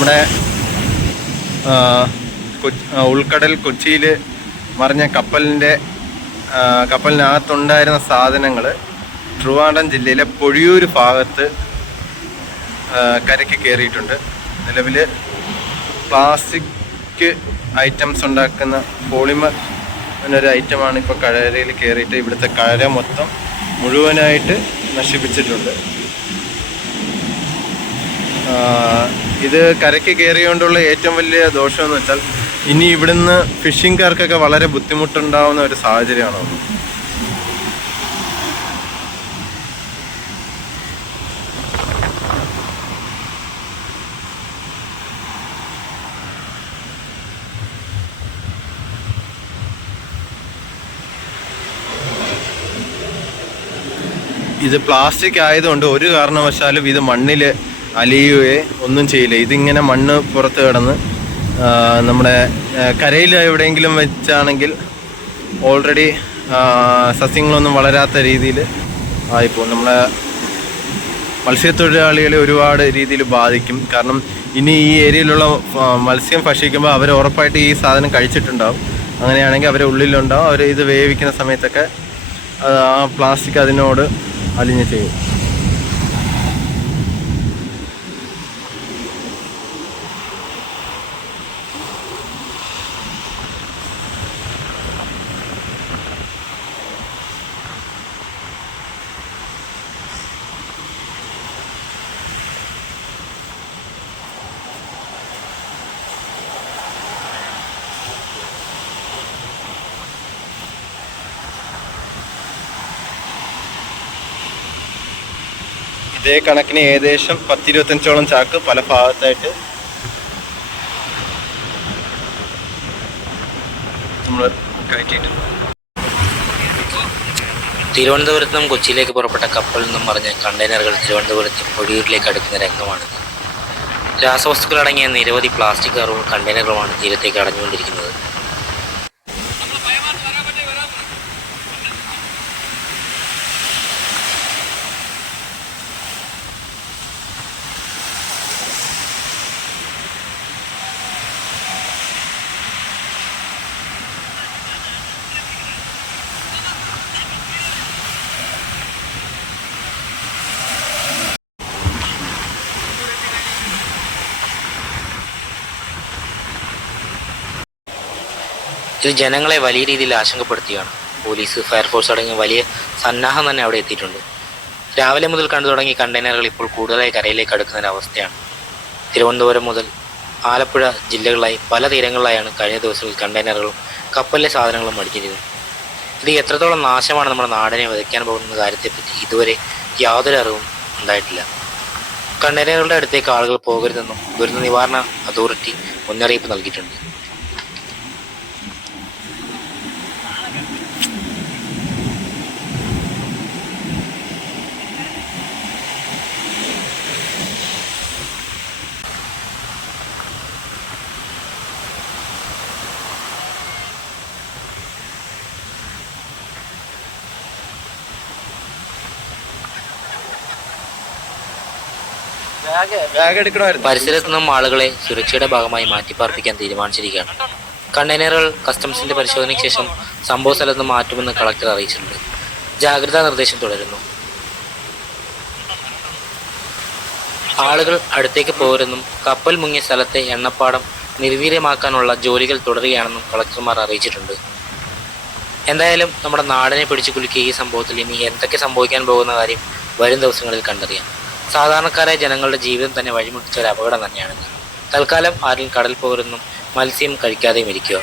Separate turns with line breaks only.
നമ്മുടെ ഉൾക്കടൽ കൊച്ചിയിൽ മറിഞ്ഞ കപ്പലിന്റെ കപ്പലിനകത്തുണ്ടായിരുന്ന സാധനങ്ങൾ ട്രിവാൻഡ്രം ജില്ലയിലെ പൊഴിയൂർ ഭാഗത്ത് കരയ്ക്ക് കയറിയിട്ടുണ്ട്. നിലവിൽ പ്ലാസ്റ്റിക് ഐറ്റംസ് ഉണ്ടാക്കുന്ന പോളിമർ എന്നൊരു ഐറ്റമാണ് ഇപ്പോൾ കഴരയിൽ കയറിയിട്ട് ഇവിടുത്തെ കഴര മൊത്തം മുഴുവനായിട്ട് നശിപ്പിച്ചിട്ടുണ്ട്. ഇത് കരയ്ക്ക് കയറിയോണ്ടുള്ള ഏറ്റവും വലിയ ദോഷമെന്ന് വെച്ചാൽ ഇനി ഇവിടുന്ന് ഫിഷിംഗുകാർക്കൊക്കെ വളരെ ബുദ്ധിമുട്ടുണ്ടാവുന്ന ഒരു സാഹചര്യമാണ്. ഇത് പ്ലാസ്റ്റിക് ആയതുകൊണ്ട് ഒരു കാരണവശാലും ഇത് മണ്ണിൽ അലിയുകയോ ഒന്നും ചെയ്യില്ല. ഇതിങ്ങനെ മണ്ണ് പുറത്ത് കിടന്ന് നമ്മുടെ കരയിൽ എവിടെയെങ്കിലും വെച്ചാണെങ്കിൽ ഓൾറെഡി സസ്യങ്ങളൊന്നും വളരാത്ത രീതിയിൽ ആയിപ്പോൾ നമ്മളെ മത്സ്യത്തൊഴിലാളികളെ ഒരുപാട് രീതിയിൽ ബാധിക്കും. കാരണം ഇനി ഈ ഏരിയയിലുള്ള മത്സ്യം ഭക്ഷിക്കുമ്പോൾ അവർ ഉറപ്പായിട്ട് ഈ സാധനം കഴിച്ചിട്ടുണ്ടാവും. അങ്ങനെയാണെങ്കിൽ അവരെ ഉള്ളിലുണ്ടാവും. അവർ ഇത് വേവിക്കുന്ന സമയത്തൊക്കെ ആ പ്ലാസ്റ്റിക് അതിനോട് അലിഞ്ഞ് ചെയ്യും. ഇതേ കണക്കിന് ഏകദേശം പത്തിരുപത്തഞ്ചോളം ചാക്ക് പല ഭാഗത്തായിട്ട്
തിരുവനന്തപുരത്ത് നിന്നും കൊച്ചിയിലേക്ക് പുറപ്പെട്ട കപ്പലിൽ നിന്നും മറിഞ്ഞ കണ്ടെയ്നറുകൾ തിരുവനന്തപുരത്ത് പൊഴിയൂരിലേക്ക് അടുക്കുന്ന രംഗമാണ്. രംഗമാണിത് രാസവസ്തുക്കളടങ്ങിയ നിരവധി പ്ലാസ്റ്റിക് കവറുകളും കണ്ടെയ്നറുകളുമാണ് തീരത്തേക്ക് അടഞ്ഞുകൊണ്ടിരിക്കുന്നത്. ഇത് ജനങ്ങളെ വലിയ രീതിയിൽ ആശങ്കപ്പെടുത്തിയാണ്. പോലീസ് ഫയർഫോഴ്സ് അടങ്ങിയ വലിയ സന്നാഹം തന്നെ അവിടെ എത്തിയിട്ടുണ്ട്. രാവിലെ മുതൽ കണ്ടു തുടങ്ങിയ കണ്ടെയ്നറുകൾ ഇപ്പോൾ കൂടുതലായി കരയിലേക്ക് അടുക്കുന്ന ഒരവസ്ഥയാണ് തിരുവനന്തപുരം മുതൽ ആലപ്പുഴ ജില്ലകളിലായി പല തീരങ്ങളിലായാണ് കഴിഞ്ഞ ദിവസങ്ങളിൽ കണ്ടെയ്നറുകളും കപ്പലിലെ സാധനങ്ങളും അടിച്ചിരുന്നത് ഇത് എത്രത്തോളം നാശമാണ് നമ്മുടെ നാടിനെ വിതയ്ക്കാൻ പോകുന്ന കാര്യത്തെപ്പറ്റി ഇതുവരെ യാതൊരു അറിവും ഉണ്ടായിട്ടില്ല. കണ്ടെയ്നറുകളുടെ അടുത്തേക്ക് ആളുകൾ പോകരുതെന്നും ദുരന്ത നിവാരണ അതോറിറ്റി മുന്നറിയിപ്പ് നൽകിയിട്ടുണ്ട്. പരിസരത്ത് നിന്നും ആളുകളെ സുരക്ഷയുടെ ഭാഗമായി മാറ്റിപ്പാർപ്പിക്കാൻ തീരുമാനിച്ചിരിക്കുകയാണ്. കണ്ടെയ്നറുകൾ കസ്റ്റംസിന്റെ പരിശോധനയ്ക്ക് ശേഷം സംഭവ സ്ഥലത്ത് മാറ്റുമെന്ന് കളക്ടർ അറിയിച്ചിട്ടുണ്ട്. ജാഗ്രതാ നിർദ്ദേശം തുടരുന്നു. ആളുകൾ അടുത്തേക്ക് പോരെന്നും കപ്പൽ മുങ്ങിയ സ്ഥലത്തെ എണ്ണപ്പാടം നിർവീര്യമാക്കാനുള്ള ജോലികൾ തുടരുകയാണെന്നും കളക്ടർമാർ അറിയിച്ചിട്ടുണ്ട്. എന്തായാലും നമ്മുടെ നാടിനെ പിടിച്ചു കുലുക്കിയ ഈ സംഭവത്തിൽ ഇനി എന്തൊക്കെ സംഭവിക്കാൻ പോകുന്ന കാര്യം വരും ദിവസങ്ങളിൽ കണ്ടറിയാം. സാധാരണക്കാരായ ജനങ്ങളുടെ ജീവിതം തന്നെ വഴിമുട്ടിച്ച ഒരു അപകടം തന്നെയാണിത് തൽക്കാലം ആരും കടൽ പോകരുന്നും മത്സ്യം കഴിക്കാതെയും ഇരിക്കുക.